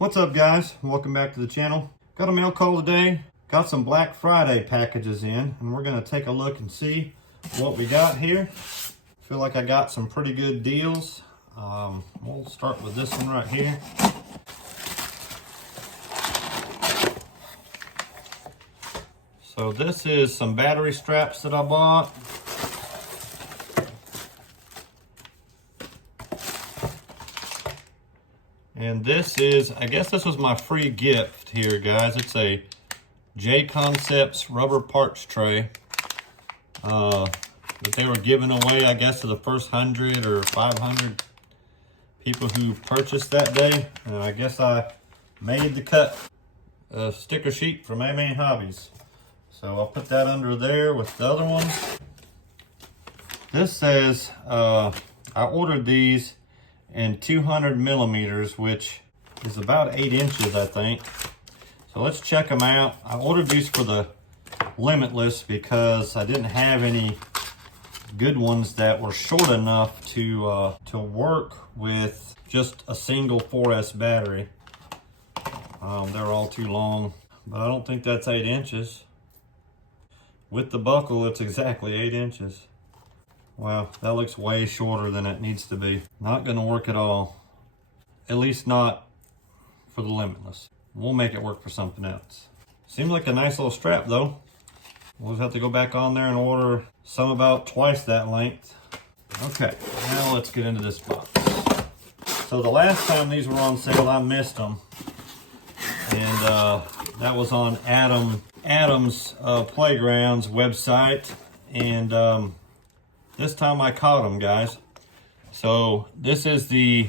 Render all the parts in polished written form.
What's up, guys? Welcome back to the channel. Got a mail call today. Got some Black Friday packages in, and we're gonna take a look and see what we got here. Feel like I got some pretty good deals. We'll start with this one right here. So this is some battery straps that I bought. And this is, I guess this was my free gift here, guys. It's a J-Concepts rubber parts tray that they were giving away, I guess, to the first 100 or 500 people who purchased that day. And I guess I made the cut. A sticker sheet from A-Main Hobbies. So I'll put that under there with the other ones. This says, I ordered these in 200 millimeters, which is about 8 inches, I think. So let's check them out. I ordered these for the Limitless because I didn't have any good ones that were short enough to work with just a single 4S battery. They're all too long, but I don't think that's 8 inches. With the buckle, it's exactly 8 inches. Wow, that looks way shorter than it needs to be. Not gonna work at all. At least not for the Limitless. We'll make it work for something else. Seems like a nice little strap though. We'll just have to go back on there and order some about twice that length. Okay, now let's get into this box. So the last time these were on sale, I missed them. And that was on Adam's Playgrounds website. And this time I caught them, guys. So this is the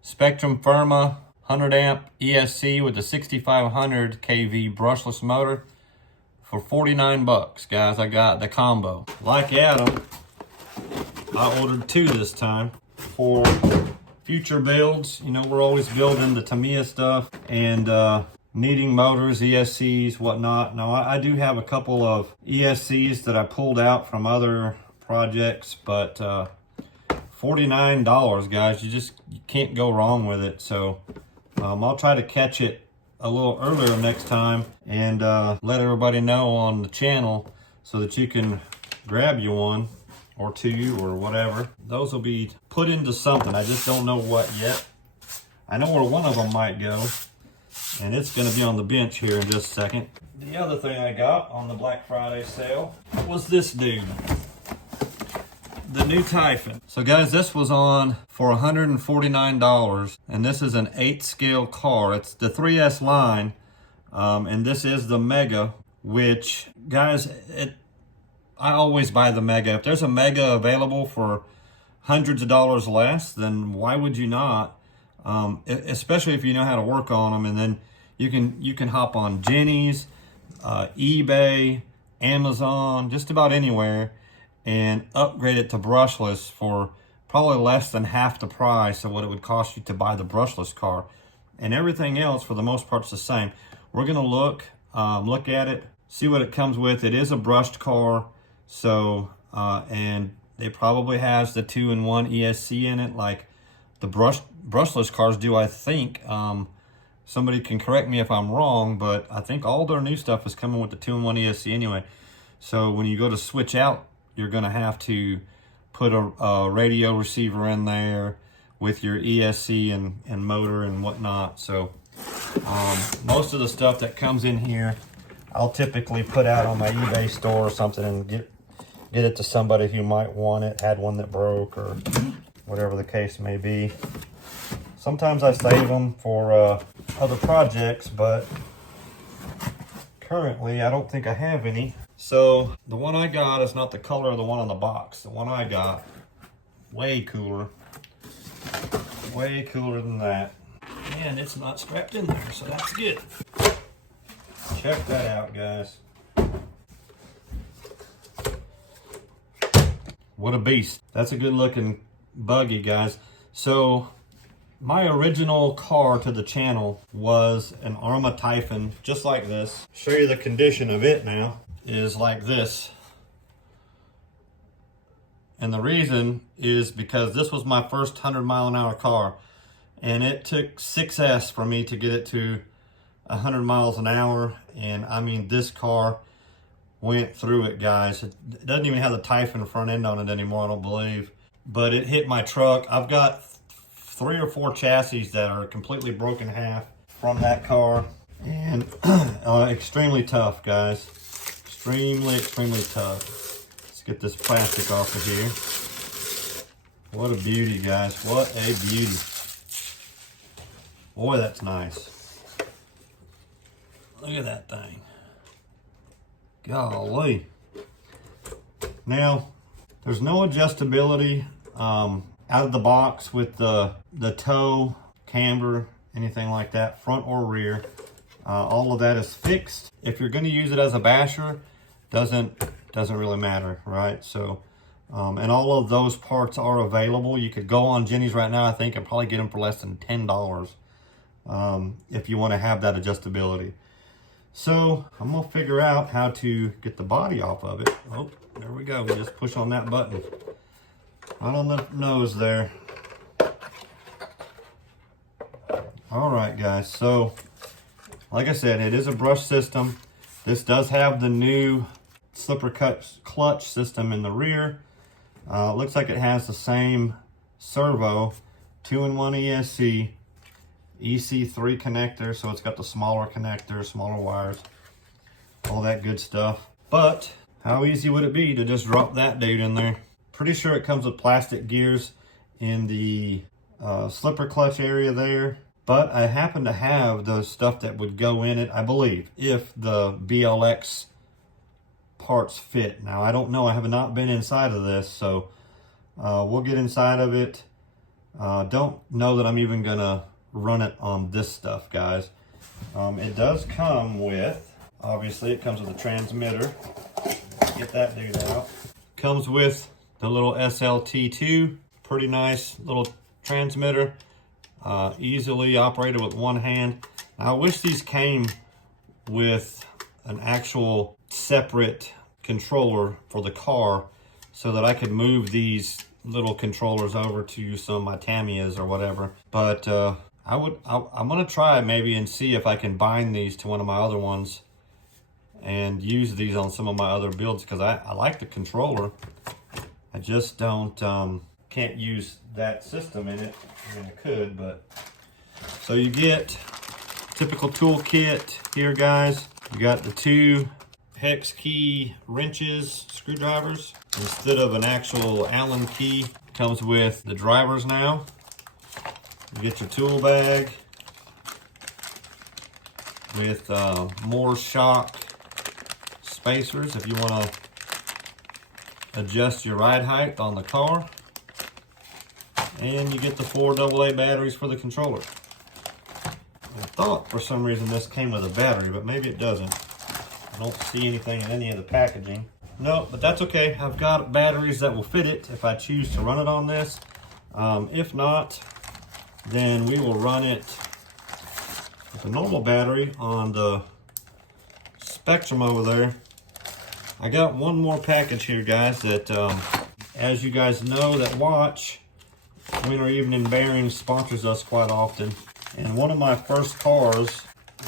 Spectrum Firma 100 amp ESC with the 6500 kV brushless motor for 49 bucks, guys. I got the combo. Like Adam, I ordered 2 this time for future builds. You know, we're always building the Tamiya stuff and needing motors, ESCs, whatnot. Now I do have a couple of ESCs that I pulled out from other projects, but $49, guys, you can't go wrong with it. So I'll try to catch it a little earlier next time and let everybody know on the channel so that you can grab you one or 2 or whatever. Those will be put into something. I just don't know what yet. I know where one of them might go, and it's going to be on the bench here in just a second. The other thing I got on the Black Friday sale was this dude. The new Typhon. So guys, this was on for $149, and this is an 8 scale car. It's the 3S line, and this is the Mega, which, guys, I always buy the Mega. If there's a Mega available for hundreds of dollars less, then why would you not? Especially if you know how to work on them, and then you can hop on Jenny's, eBay, Amazon, just about anywhere, and upgrade it to brushless for probably less than half the price of what it would cost you to buy the brushless car. And everything else, for the most part, is the same. We're gonna look at it, see what it comes with. It is a brushed car, so and it probably has the 2-in-1 ESC in it, like the brushless cars do, I think. Somebody can correct me if I'm wrong, but I think all their new stuff is coming with the 2-in-1 ESC anyway. So when you go to switch out, you're gonna have to put a radio receiver in there with your ESC and motor and whatnot. So most of the stuff that comes in here, I'll typically put out on my eBay store or something and get it to somebody who might want it, had one that broke or whatever the case may be. Sometimes I save them for other projects, but currently I don't think I have any. So the one I got is not the color of the one on the box. The one I got, way cooler than that. And it's not strapped in there, so that's good. Check that out, guys. What a beast. That's a good looking buggy, guys. So my original car to the channel was an Arrma Typhon, just like this. Show you the condition of it now. Is like this. And the reason is because this was my first 100-mile-an-hour car. and it took 6S for me to get it to 100 miles an hour. And I mean, this car went through it, guys. It doesn't even have the Typhon front end on it anymore, I don't believe. But it hit my truck. I've got 3 or 4 chassis that are completely broken in half from that car. And extremely tough, guys. Extremely tough. Let's get this plastic off of here. What a beauty, guys. What a beauty. Boy, that's nice. Look at that thing. Golly. Now, there's no adjustability out of the box with the toe, camber, anything like that, front or rear. All of that is fixed. If you're going to use it as a basher, doesn't really matter, right? So, and all of those parts are available. You could go on Jenny's right now, I think, and probably get them for less than $10 if you want to have that adjustability. So I'm gonna figure out how to get the body off of it. Oh, there we go. We just push on that button. Right on the nose there. All right, guys. So, like I said, it is a brush system. This does have the new slipper clutch system in the rear. Looks like it has the same servo, 2-in-1 ESC, EC3 connector, so it's got the smaller connector, smaller wires, all that good stuff. But how easy would it be to just drop that dude in there? Pretty sure it comes with plastic gears in the slipper clutch area there. But I happen to have the stuff that would go in it, I believe, if the BLX parts fit. Now, I don't know. I have not been inside of this, so we'll get inside of it. Don't know that I'm even going to run it on this stuff, guys. It does come with, obviously, it comes with a transmitter. Get that dude out. Comes with the little SLT2. Pretty nice little transmitter. Easily operated with one hand. Now, I wish these came with an actual separate controller for the car so that I could move these little controllers over to some of my Tamiyas or whatever. But I'm gonna try maybe and see if I can bind these to one of my other ones and use these on some of my other builds, because I like the controller. I just don't can't use that system in it. I mean, I could, but so you get typical tool kit here, guys. You got the 2 hex key wrenches, screwdrivers. Instead of an actual Allen key, comes with the drivers now. You get your tool bag with more shock spacers if you want to adjust your ride height on the car. And you get the 4 AA batteries for the controller. I thought for some reason this came with a battery, but maybe it doesn't. I don't see anything in any of the packaging. No, but that's okay. I've got batteries that will fit it if I choose to run it on this. If not, then we will run it with a normal battery on the Spectrum over there. I got one more package here, guys, that as you guys know that watch, Winter Evening Bearings sponsors us quite often. And one of my first cars,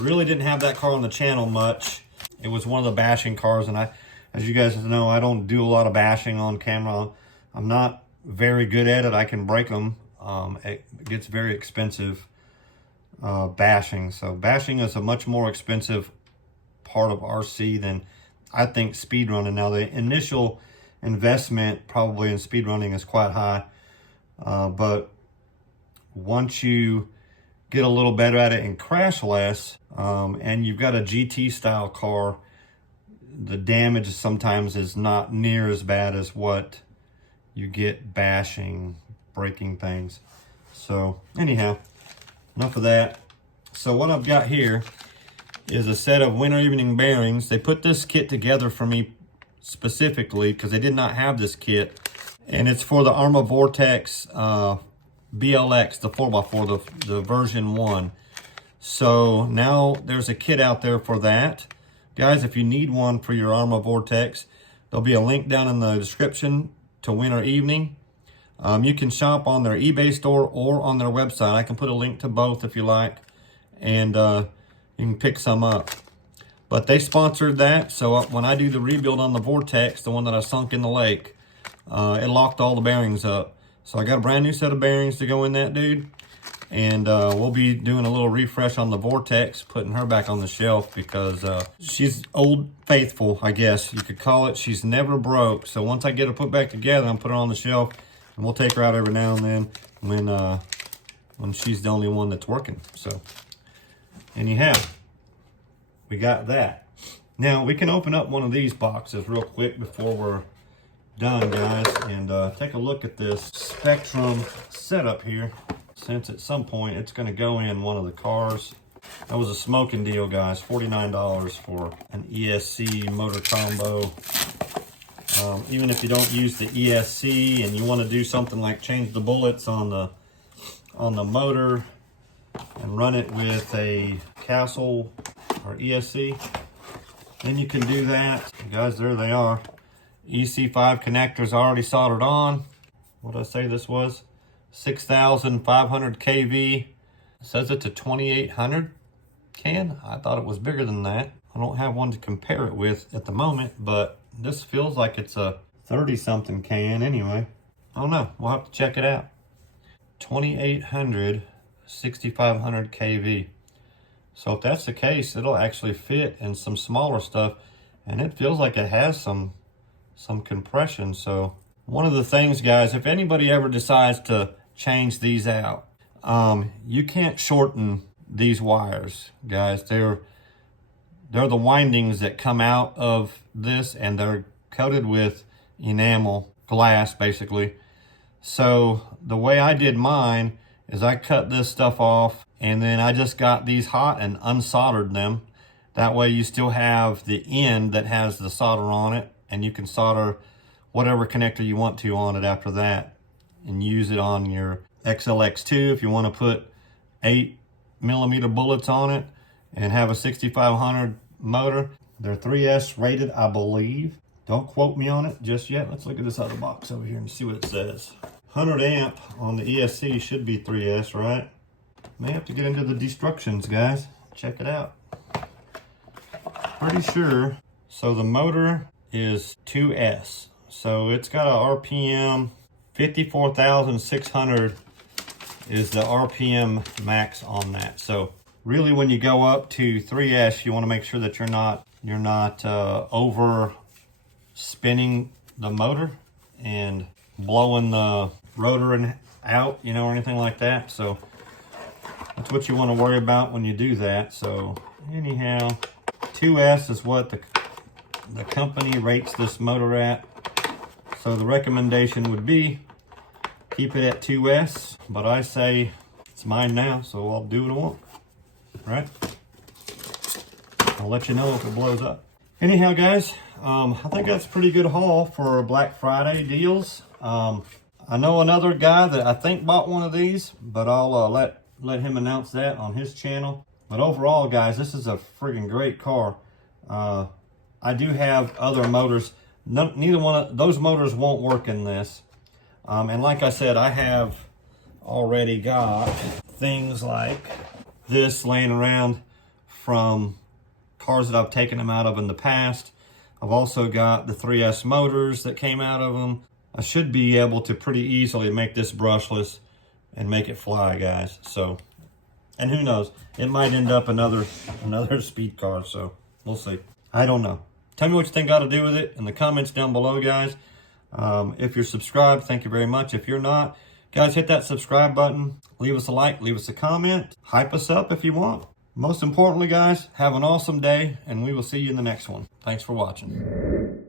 really didn't have that car on the channel much. It was one of the bashing cars, and as you guys know, I don't do a lot of bashing on camera. I'm not very good at it. I can break them. It gets very expensive bashing. So bashing is a much more expensive part of RC than I think speedrunning. Now, the initial investment probably in speedrunning is quite high. But once you get a little better at it and crash less, and you've got a GT style car, the damage sometimes is not near as bad as what you get bashing, breaking things. So anyhow, enough of that. So what I've got here is a set of Winter Evening Bearings. They put this kit together for me specifically because they did not have this kit. And it's for the Arrma Vortex BLX, the 4x4, the version 1. So now there's a kit out there for that. Guys, if you need one for your Arrma Vortex, there'll be a link down in the description to Winter Evening. You can shop on their eBay store or on their website. I can put a link to both if you like, and you can pick some up. But they sponsored that, so when I do the rebuild on the Vortex, the one that I sunk in the lake, it locked all the bearings up. So I got a brand new set of bearings to go in that dude, and we'll be doing a little refresh on the Vortex, putting her back on the shelf because she's old faithful, I guess you could call it. She's never broke, so once I get her put back together, I'll put her on the shelf, and we'll take her out every now and then when she's the only one that's working. So anyhow, we got that. Now we can open up one of these boxes real quick before we're done, guys, and take a look at this Spectrum setup here, since at some point it's going to go in one of the cars. That was a smoking deal, guys. $49 for an ESC motor combo. Even if you don't use the ESC and you want to do something like change the bullets on the motor and run it with a Castle or ESC, then you can do that. Guys, there they are. EC5 connectors already soldered on. What did I say this was? 6,500 kV. It says it's a 2,800 can. I thought it was bigger than that. I don't have one to compare it with at the moment, but this feels like it's a 30-something can anyway. I don't know. We'll have to check it out. 2,800, 6,500 kV. So if that's the case, it'll actually fit in some smaller stuff, and it feels like it has some compression. So one of the things, guys, if anybody ever decides to change these out, you can't shorten these wires, guys. They're the windings that come out of this, and they're coated with enamel glass, basically. So the way I did mine is I cut this stuff off, and then I just got these hot and unsoldered them. That way you still have the end that has the solder on it, and you can solder whatever connector you want to on it after that, and use it on your XLX2 if you want to put 8mm bullets on it and have a 6,500 motor. They're 3S rated, I believe. Don't quote me on it just yet. Let's look at this other box over here and see what it says. 100 amp on the ESC should be 3S, right? May have to get into the destructions, guys. Check it out. Pretty sure. So the motor is 2S. So it's got a RPM 54,600 is the RPM max on that. So really, when you go up to 3S, you want to make sure that you're not over spinning the motor and blowing the rotor out, you know, or anything like that. So that's what you want to worry about when you do that. So anyhow, 2S is what the company rates this motor at. So the recommendation would be keep it at 2S, but I say it's mine now, so I'll do what I want, right? I'll let you know if it blows up. Anyhow, guys, I think that's a pretty good haul for Black Friday deals. I know another guy that I think bought one of these, but I'll let him announce that on his channel. But overall, guys, this is a freaking great car. I do have other motors. Neither one of those motors won't work in this. And like I said, I have already got things like this laying around from cars that I've taken them out of in the past. I've also got the 3S motors that came out of them. I should be able to pretty easily make this brushless and make it fly, guys. So, and who knows, it might end up another speed car, so we'll see. I don't know. Tell me what you think I ought to do with it in the comments down below, guys. If you're subscribed, thank you very much. If you're not, guys, hit that subscribe button. Leave us a like, leave us a comment. Hype us up if you want. Most importantly, guys, have an awesome day, and we will see you in the next one. Thanks for watching.